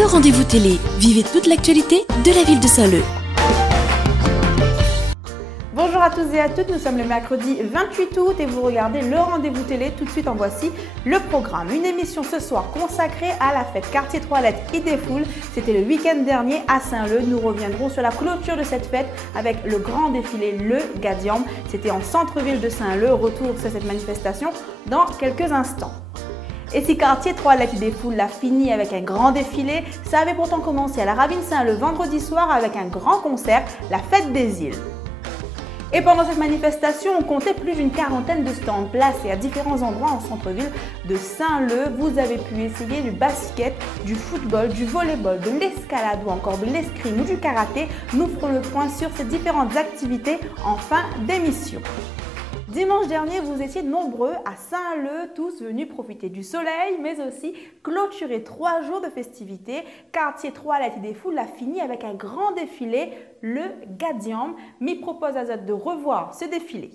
Le rendez-vous télé. Vivez toute l'actualité de la ville de Saint-Leu. Bonjour à tous et à toutes, nous sommes le mercredi 28 août et vous regardez le rendez-vous télé. Tout de suite en voici le programme. Une émission ce soir consacrée à la fête Quartier Toilette Idée Foule. C'était le week-end dernier à Saint-Leu. Nous reviendrons sur la clôture de cette fête avec le grand défilé Le Gadiam. C'était en centre-ville de Saint-Leu. Retour sur cette manifestation dans quelques instants. Et si Quartier Toilette Idée Foule l'a fini avec un grand défilé, ça avait pourtant commencé à la Ravine Saint-Leu vendredi soir avec un grand concert, la Fête des Îles. Et pendant cette manifestation, on comptait plus d'une quarantaine de stands placés à différents endroits en centre-ville de Saint-Leu. Vous avez pu essayer du basket, du football, du volleyball, de l'escalade ou encore de l'escrime ou du karaté. Nous ferons le point sur ces différentes activités en fin d'émission. Dimanche dernier, vous étiez nombreux à Saint-Leu, tous venus profiter du soleil, mais aussi clôturer 3 jours de festivités. Quartier Toilette Idée Foule a fini avec un grand défilé, le Gadiam. M'y propose à Zot de revoir ce défilé.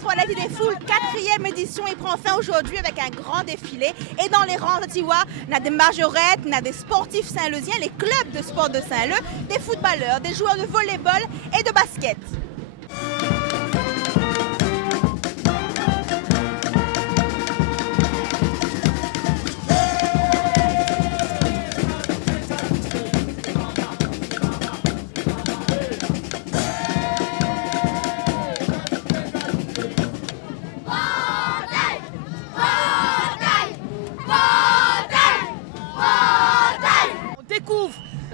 Toilette Idée Foule, 4e édition, il prend fin aujourd'hui avec un grand défilé. Et dans les rangs de Tiwa, on a des majorettes, on a des sportifs saint-leusiens, les clubs de sport de Saint-Leu, des footballeurs, des joueurs de volleyball et de basket.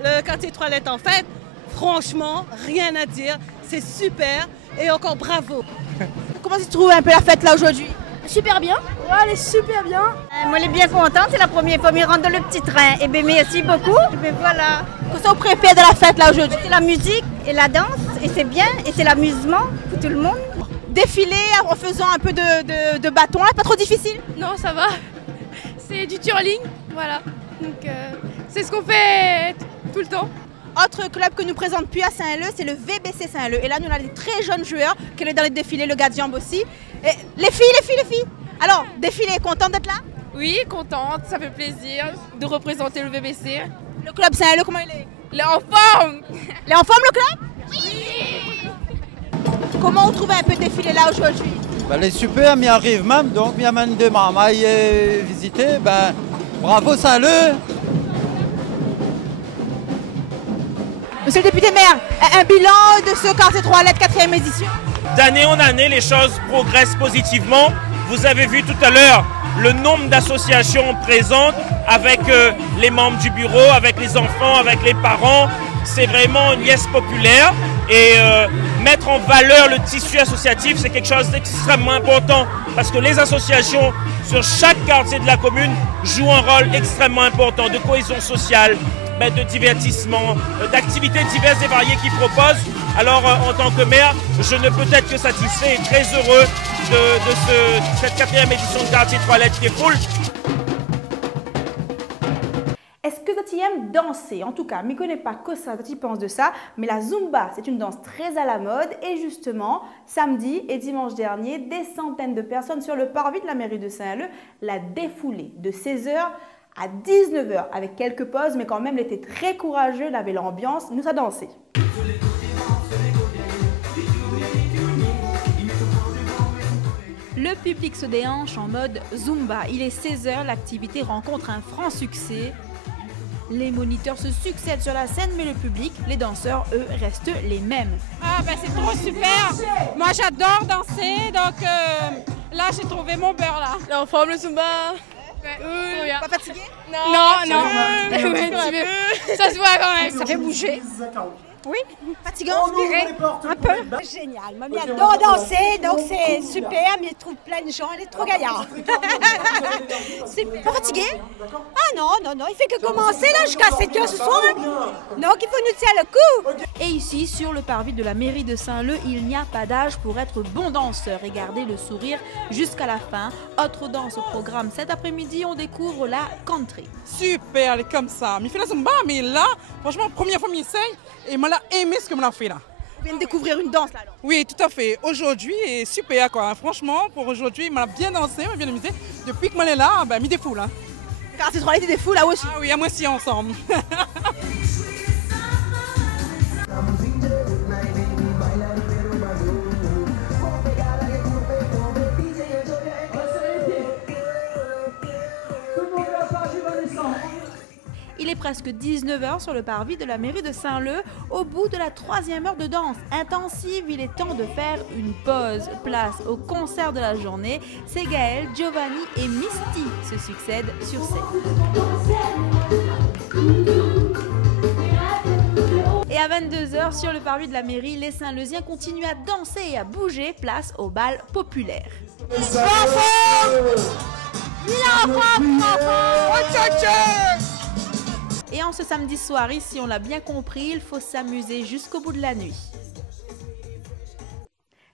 Le quartier Toilette en fait, franchement, rien à dire, c'est super et encore bravo. Comment tu trouves un peu la fête là aujourd'hui? Super bien. Ouais, elle est super bien. Moi, elle est bien contente, c'est la première fois que je rentre dans le petit train. Et bien, merci beaucoup. Et bien, voilà. Qu'est-ce que vous préférez de la fête là aujourd'hui? C'est la musique et la danse, et c'est bien, et c'est l'amusement pour tout le monde. Défiler en faisant un peu de bâton, là, pas trop difficile? Non, ça va. C'est du twirling, voilà. Donc, c'est ce qu'on fait tout le temps. Autre club que nous présente plus à Saint-Leu, c'est le VBC Saint-Leu. Et là, nous, on a des très jeunes joueurs qui sont dans les défilés, le Gadiam aussi. Et les filles. Alors, défilé, contente d'être là? Oui, contente, ça fait plaisir de représenter le VBC. Le club Saint-Leu, comment il est? Il est en forme. Il est en forme, le club? Oui. Comment vous trouvez un peu défilé là aujourd'hui? Ben, elle est super, m'y arrive même, donc m'y amène de maille visiter. Ben, bravo Saint-Leu. Monsieur le député maire, un bilan de ce Quartier Toilette 4e édition? D'année en année, les choses progressent positivement. Vous avez vu tout à l'heure le nombre d'associations présentes avec les membres du bureau, avec les enfants, avec les parents. C'est vraiment une liesse populaire et mettre en valeur le tissu associatif, c'est quelque chose d'extrêmement important parce que les associations sur chaque quartier de la commune jouent un rôle extrêmement important de cohésion sociale, de divertissement, d'activités diverses et variées qu'ils proposent. Alors en tant que maire, je ne peux être que satisfait et très heureux de cette 4e édition de Quartier Toilette Idée Foule. Est-ce que tu aimes danser? En tout cas, je ne connais pas que ça, tu penses de ça, mais la Zumba, c'est une danse très à la mode. Et justement, samedi et dimanche dernier, des centaines de personnes sur le parvis de la mairie de Saint-Leu la défoulée de 16h à 19h avec quelques pauses, mais quand même, elle était très courageuse, elle avait l'ambiance, nous a dansé. Le public se déhanche en mode Zumba. Il est 16h, l'activité rencontre un franc succès. Les moniteurs se succèdent sur la scène, mais le public, les danseurs, eux, restent les mêmes. Ah ben c'est trop super. Moi j'adore danser, donc là j'ai trouvé mon beurre là. Là, en forme le Zumba. Oui. Pas fatigué? Non. Ça se voit quand même. Ça fait bouger. Oui. Fatigant, inspiré? Un peu. Génial. Mamie adore danser, donc c'est super, mais il trouve plein de gens, elle est trop gaillarde. C'est pas fatigué? Ah non, il fait que commencer là jusqu'à 7h ce soir. Donc il faut nous tirer le coup. Et ici, sur le parvis de la mairie de Saint-Leu, il n'y a pas d'âge pour être bon danseur et garder le sourire jusqu'à la fin. Autre danse au programme cet après-midi, on découvre la country. Super, elle est comme ça. Mais il fait la Zumba, mais là, franchement, première fois, m'essaye. Et moi, là, aimé ce que me l'a fait là. Vous venez de découvrir une danse là alors? Oui, tout à fait. Aujourd'hui est super quoi. Franchement, pour aujourd'hui, il m'a bien dansé, il m'a bien amusé. Depuis que moi est là, ben, m'y défoule. Hein. Quartier 3 Lettres, il défoule là aussi. Ah oui, à moi aussi ensemble. Il est presque 19h sur le parvis de la mairie de Saint-Leu. Au bout de la 3e heure de danse intensive, il est temps de faire une pause. Place au concert de la journée. C'est Gaël, Giovanni et Misty se succèdent sur scène. Et à 22h sur le parvis de la mairie, les Saint-Leusiens continuent à danser et à bouger. Place au bal populaire. Et en ce samedi soir, ici, on l'a bien compris, il faut s'amuser jusqu'au bout de la nuit.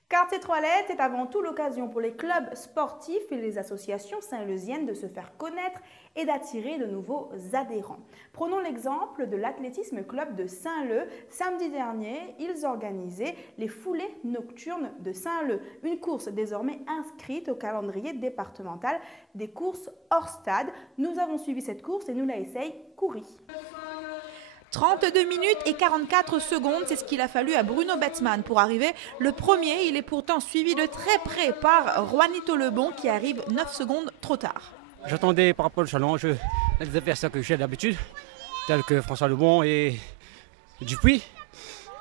Quartier 3 Lettres est avant tout l'occasion pour les clubs sportifs et les associations saint-leusiennes de se faire connaître et d'attirer de nouveaux adhérents. Prenons l'exemple de l'athlétisme club de Saint-Leu. Samedi dernier, ils organisaient les foulées nocturnes de Saint-Leu, une course désormais inscrite au calendrier départemental des courses hors stade. Nous avons suivi cette course et nous la essayons courir. 32 minutes et 44 secondes, c'est ce qu'il a fallu à Bruno Betzmann pour arriver le premier. Il est pourtant suivi de très près par Juanito Lebon qui arrive 9 secondes trop tard. J'attendais par rapport au challenge les adversaires que j'ai d'habitude, tels que François Lebon et Dupuis.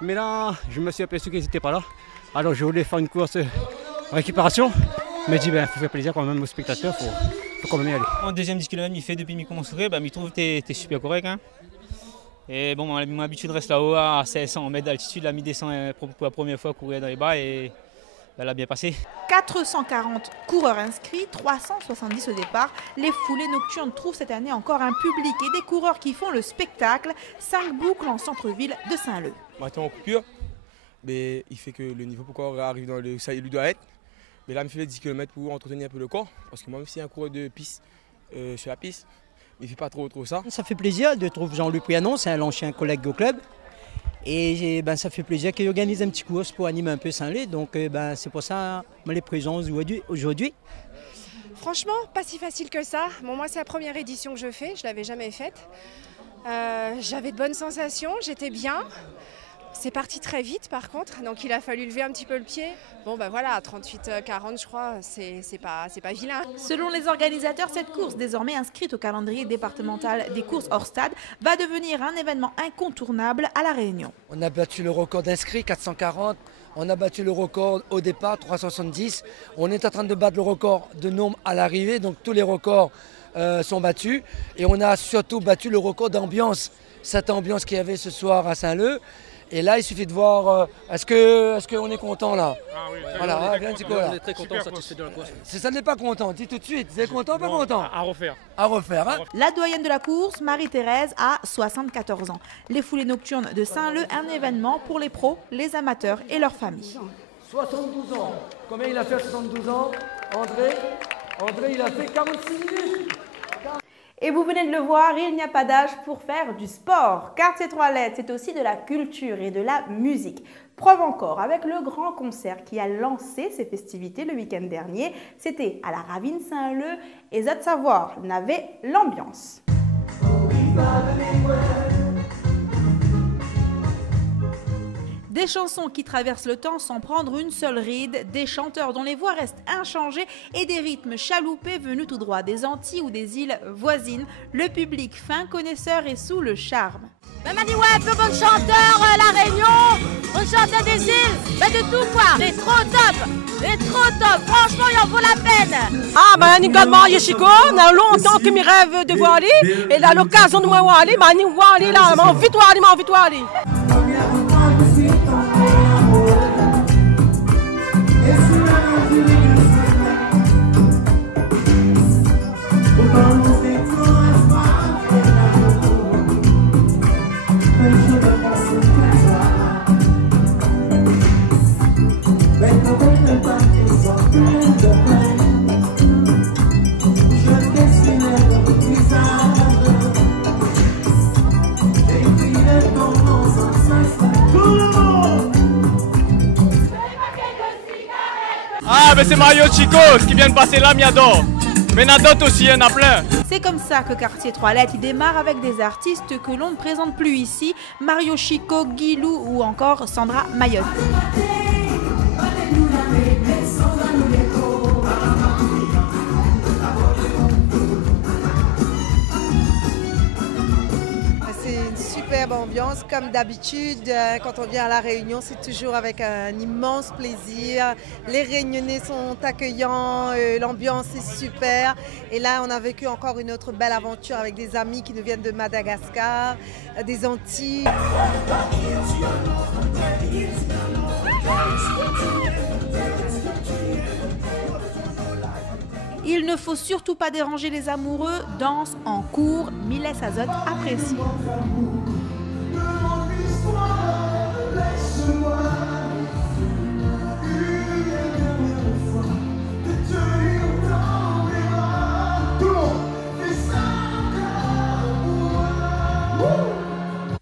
Mais là, je me suis aperçu qu'ils n'étaient pas là. Alors je voulais faire une course en récupération. Mais je me dis, il faut faire plaisir quand même aux spectateurs, il faut quand même y aller. En deuxième 10 km, il fait depuis que je commence à courir, il trouve que tu es super correct. Hein. Et bon, mon habitude reste là-haut à 1600 mètres d'altitude. Là, mi descend pour la première fois courir dans les bas et elle a bien passé. 440 coureurs inscrits, 370 au départ. Les foulées nocturnes trouvent cette année encore un public et des coureurs qui font le spectacle. 5 boucles en centre-ville de Saint-Leu. Maintenant en coupure, mais il fait que le niveau pour corps arrive dans le ça il lui doit être. Mais là, il me fait 10 km pour entretenir un peu le corps. Parce que moi, même si un coureur de piste sur la piste, il ne fait pas trop ça. Ça fait plaisir de trouver Jean-Luc Prianon, c'est un ancien collègue au club. Et ça fait plaisir qu'il organise un petit course pour animer un peu Saint-Leu. Donc c'est pour ça que les présences aujourd'hui. Franchement, pas si facile que ça. Bon, moi, c'est la première édition que je fais, je ne l'avais jamais faite. J'avais de bonnes sensations, j'étais bien. C'est parti très vite par contre, donc il a fallu lever un petit peu le pied. Bon ben voilà, 38-40 je crois, c'est pas vilain. Selon les organisateurs, cette course, désormais inscrite au calendrier départemental des courses hors stade, va devenir un événement incontournable à La Réunion. On a battu le record d'inscrits, 440. On a battu le record au départ, 370. On est en train de battre le record de nombre à l'arrivée, donc tous les records sont battus. Et on a surtout battu le record d'ambiance, cette ambiance qu'il y avait ce soir à Saint-Leu. Et là, il suffit de voir, est-ce qu'on est content là? Ah oui, voilà, on est très content, satisfait de la course. C'est ça n'est pas content, dis tout de suite, vous êtes content ou pas content? À refaire. À refaire, hein? La doyenne de la course, Marie-Thérèse, a 74 ans. Les foulées nocturnes de Saint-Leu, un événement pour les pros, les amateurs et leurs familles. 72 ans. Combien il a fait à 72 ans? André, il a fait 46 minutes. Et vous venez de le voir, il n'y a pas d'âge pour faire du sport. Quartier 3 Lettres, c'est aussi de la culture et de la musique. Preuve encore avec le grand concert qui a lancé ces festivités le week-end dernier. C'était à la Ravine Saint-Leu et Zot Savoir n'avait l'ambiance. Des chansons qui traversent le temps sans prendre une seule ride, des chanteurs dont les voix restent inchangées et des rythmes chaloupés venus tout droit des Antilles ou des îles voisines. Le public fin connaisseur est sous le charme. Mani ouais, un peu bon chanteur, La Réunion, bon chanteur des îles, de tout quoi, c'est trop top, franchement il en vaut la peine. Ah ben également Yeshiko, on a longtemps que mes rêves de voir aller, et là l'occasion de moi voir aller, mani voir aller là, m'envie de voir aller. Don't mais c'est Mario Chico, ce qui vient de passer là, Miador. Mais il y en a d'autres aussi, il y en a plein. C'est comme ça que Quartier 3 Lettres il démarre avec des artistes que l'on ne présente plus ici, Mario Chico, Guilou ou encore Sandra Mayotte. Superbe ambiance, comme d'habitude, quand on vient à La Réunion, c'est toujours avec un immense plaisir. Les Réunionnais sont accueillants, l'ambiance est super. Et là, on a vécu encore une autre belle aventure avec des amis qui nous viennent de Madagascar, des Antilles. Il ne faut surtout pas déranger les amoureux, danse en cours, Miles Azote apprécie.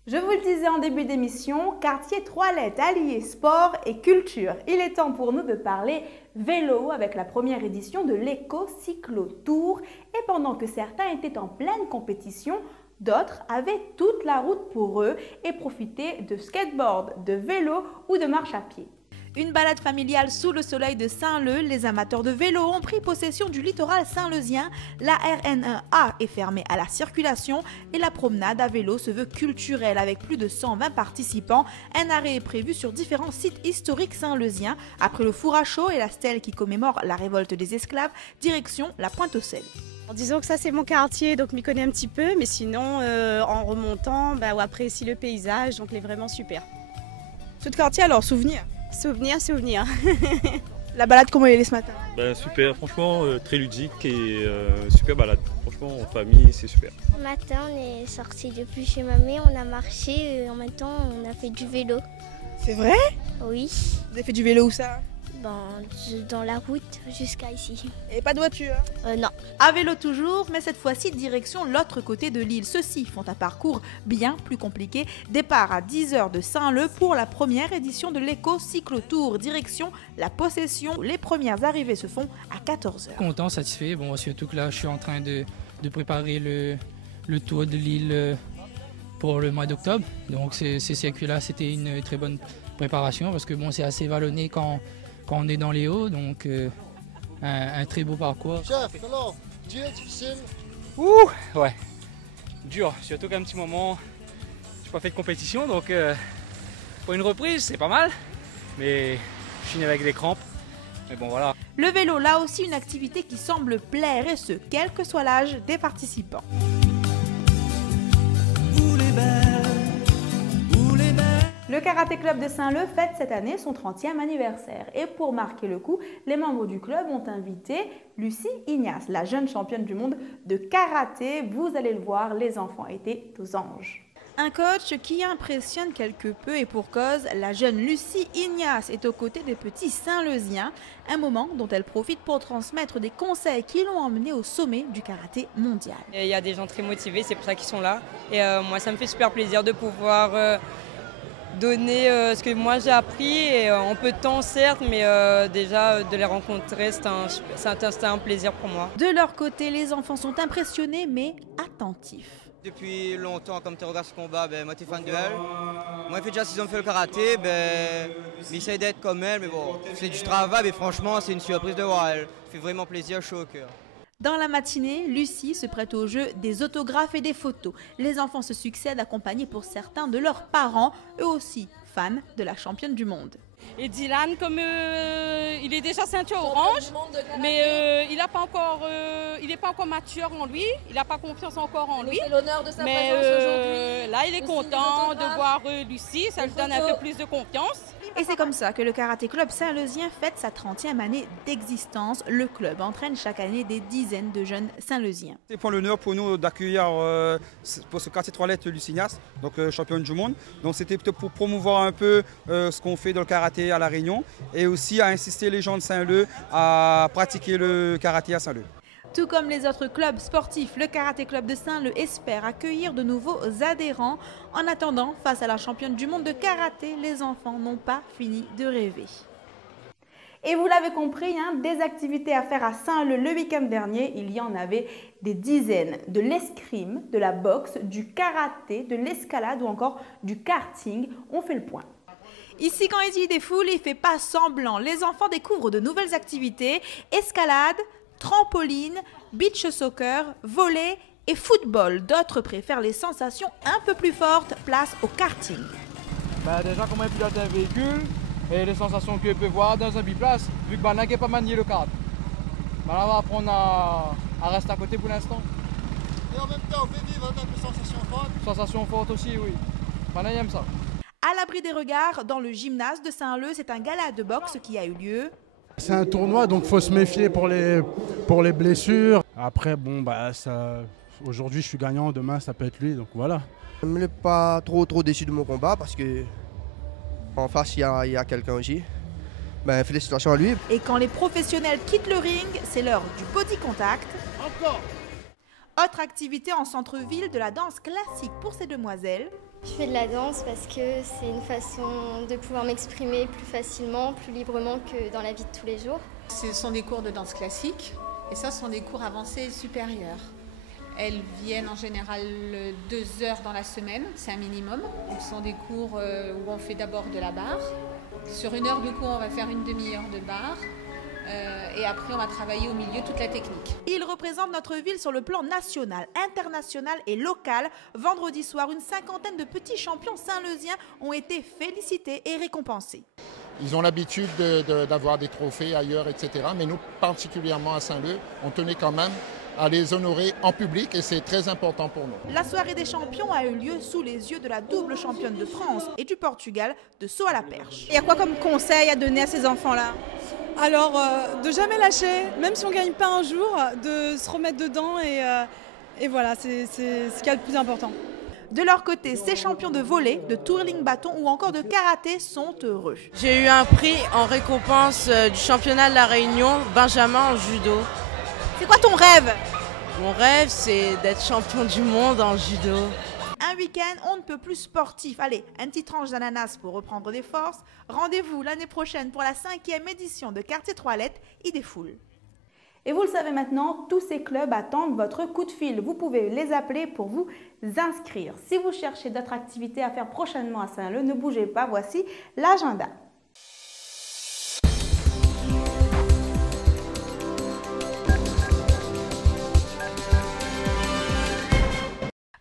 Je vous le disais en début d'émission, Quartier 3 Lettres allié sport et culture. Il est temps pour nous de parler vélo avec la première édition de l'Éco-Cyclo-Tour. Et pendant que certains étaient en pleine compétition, d'autres avaient toute la route pour eux et profitaient de skateboard, de vélo ou de marche à pied. Une balade familiale sous le soleil de Saint-Leu, les amateurs de vélo ont pris possession du littoral saint-leusien. La RN1A est fermée à la circulation et la promenade à vélo se veut culturelle avec plus de 120 participants. Un arrêt est prévu sur différents sites historiques saint-leusiens. Après le four à chaud et la stèle qui commémore la révolte des esclaves, direction la Pointe-aux-Sel. Disons que ça c'est mon quartier, donc je m'y connais un petit peu, mais sinon en remontant, on apprécie le paysage, donc il est vraiment super. Ce quartier alors, souvenir? Souvenir. La balade, comment elle est ce matin? Super, franchement très ludique et super balade. Franchement en famille c'est super. Ce matin on est sorti depuis chez mamie, on a marché et en même temps on a fait du vélo. C'est vrai? Oui. Vous avez fait du vélo où ça? Dans la route jusqu'à ici. Et pas de voiture? Non. À vélo toujours, mais cette fois-ci direction l'autre côté de l'île. Ceux-ci font un parcours bien plus compliqué. Départ à 10h de Saint-Leu pour la première édition de l'Éco-Cyclo-Tour. Direction la Possession. Les premières arrivées se font à 14h. Content, satisfait. Bon, surtout que là, je suis en train de préparer le tour de l'île pour le mois d'octobre. Donc ces circuits-là, c'était une très bonne préparation parce que bon, c'est assez vallonné quand on est dans les hauts, donc un très beau parcours. Chef, alors, dur, difficile? Ouh, ouais, dur, surtout qu'à un petit moment, j'ai pas fait de compétition, donc pour une reprise, c'est pas mal, mais je finis avec des crampes, mais bon voilà. Le vélo, là aussi une activité qui semble plaire, et ce, quel que soit l'âge des participants. Le Karaté Club de Saint-Leu fête cette année son 30e anniversaire. Et pour marquer le coup, les membres du club ont invité Lucie Ignace, la jeune championne du monde de karaté. Vous allez le voir, les enfants étaient aux anges. Un coach qui impressionne quelque peu et pour cause, la jeune Lucie Ignace est aux côtés des petits Saint-Leusiens, un moment dont elle profite pour transmettre des conseils qui l'ont emmenée au sommet du karaté mondial. Il y a des gens très motivés, c'est pour ça qu'ils sont là. Et moi, ça me fait super plaisir de pouvoir donner ce que moi j'ai appris et en peu de temps certes, mais déjà de les rencontrer, c'était un plaisir pour moi. De leur côté, les enfants sont impressionnés mais attentifs. Depuis longtemps, comme tu regardes ce combat, moi tu es fan de elle. Moi, il fait déjà 6 ans que je fais le karaté, j'essaie d'être comme elle, mais bon, c'est du travail, mais franchement, c'est une surprise de voir elle. Ça fait vraiment plaisir, chaud au cœur. Dans la matinée, Lucie se prête au jeu des autographes et des photos. Les enfants se succèdent accompagnés pour certains de leurs parents, eux aussi fans de la championne du monde. Et Dylan, comme il est déjà ceinture orange, mais il n'est pas encore mature en lui, il n'a pas confiance encore en lui. C'est l'honneur de sa mais présence aujourd'hui. Là, il est content de voir Lucie, ça lui donne un peu plus de confiance. Et c'est comme ça que le Karaté Club Saint-Leusien fête sa 30e année d'existence. Le club entraîne chaque année des dizaines de jeunes Saint-Leusiens. C'est pour l'honneur pour nous d'accueillir pour ce Quartier 3 Lettres Lucie Ignace, donc championne du monde. Donc c'était peut-être pour promouvoir un peu ce qu'on fait dans le karaté à La Réunion et aussi à insister les gens de Saint-Leu à pratiquer le karaté à Saint-Leu. Tout comme les autres clubs sportifs, le Karaté Club de Saint-Leu espère accueillir de nouveaux adhérents. En attendant, face à la championne du monde de karaté, les enfants n'ont pas fini de rêver. Et vous l'avez compris, des activités à faire à Saint-Leu le week-end dernier, il y en avait des dizaines. De l'escrime, de la boxe, du karaté, de l'escalade ou encore du karting. On fait le point. Ici, quand il dit des foules, il ne fait pas semblant. Les enfants découvrent de nouvelles activités, escalade, trampoline, beach soccer, volley et football. D'autres préfèrent les sensations un peu plus fortes, place au karting. Déjà, comment il pilote un véhicule et les sensations qu'il peut voir dans un biplace, vu que Bana n'a pas manié le cadre. Là, on va apprendre à rester à côté pour l'instant. Et en même temps, on fait vivre un peu de sensations fortes. Sensations fortes aussi, oui. Bana aime ça. À l'abri des regards, dans le gymnase de Saint-Leu, c'est un gala de boxe qui a eu lieu. C'est un tournoi, donc il faut se méfier pour les blessures. Après, bon, aujourd'hui je suis gagnant, demain ça peut être lui, donc voilà. Je ne suis pas trop déçu de mon combat parce que en face il y a quelqu'un aussi. Félicitations à lui. Et quand les professionnels quittent le ring, c'est l'heure du body contact. Encore. Autre activité en centre-ville, de la danse classique pour ces demoiselles. Je fais de la danse parce que c'est une façon de pouvoir m'exprimer plus facilement, plus librement que dans la vie de tous les jours. Ce sont des cours de danse classique et ça ce sont des cours avancés et supérieurs. Elles viennent en général 2 heures dans la semaine, c'est un minimum. Donc, ce sont des cours où on fait d'abord de la barre. Sur 1 heure de cours, on va faire une demi-heure de barre. Et après, on va travailler au milieu toute la technique. Il représente notre ville sur le plan national, international et local. Vendredi soir, une 50aine de petits champions saint-leusiens ont été félicités et récompensés. Ils ont l'habitude d'avoir des trophées ailleurs, etc. Mais nous, particulièrement à Saint-Leu, on tenait quand même à les honorer en public et c'est très important pour nous. La soirée des champions a eu lieu sous les yeux de la double championne de France et du Portugal de saut à la perche. Il y a quoi comme conseil à donner à ces enfants-là? Alors, de jamais lâcher, même si on ne gagne pas un jour, de se remettre dedans et voilà, c'est ce qu'il y a le plus important. De leur côté, ces champions de volley, de twirling bâton ou encore de karaté sont heureux. J'ai eu un prix en récompense du championnat de la Réunion, Benjamin en judo. C'est quoi ton rêve? Mon rêve, c'est d'être champion du monde en judo. Un week-end, on ne peut plus sportif. Allez, une petite tranche d'ananas pour reprendre des forces. Rendez-vous l'année prochaine pour la 5e édition de Quartier 3 Lettres Idéful. Et vous le savez maintenant, tous ces clubs attendent votre coup de fil. Vous pouvez les appeler pour vous inscrire. Si vous cherchez d'autres activités à faire prochainement à Saint-Leu, ne bougez pas, voici l'agenda.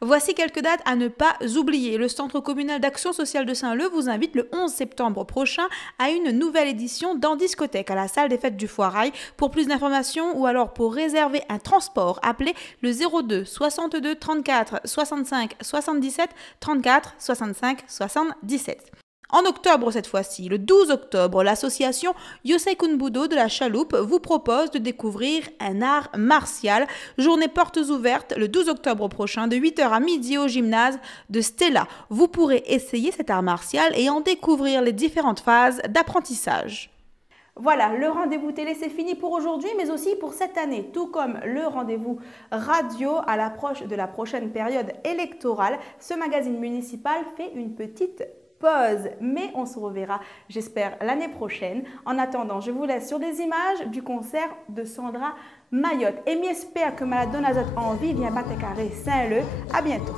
Voici quelques dates à ne pas oublier. Le Centre communal d'action sociale de Saint-Leu vous invite le 11 septembre prochain à une nouvelle édition d'Andiscothèque à la salle des fêtes du Foirail. Pour plus d'informations ou alors pour réserver un transport, appelez le 02 62 34 65 77 34 65 77. En octobre cette fois-ci, le 12 octobre, l'association Yosei Kunbudo de la Chaloupe vous propose de découvrir un art martial. Journée portes ouvertes le 12 octobre prochain de 8h à midi au gymnase de Stella. Vous pourrez essayer cet art martial et en découvrir les différentes phases d'apprentissage. Voilà, le rendez-vous télé c'est fini pour aujourd'hui, mais aussi pour cette année, tout comme le rendez-vous radio à l'approche de la prochaine période électorale. Ce magazine municipal fait une petite pause, mais on se reverra, j'espère, l'année prochaine. En attendant, je vous laisse sur des images du concert de Sandra Mayotte. Et j'espère que Maladona a envie, vient battre carré Saint-Leu. À bientôt.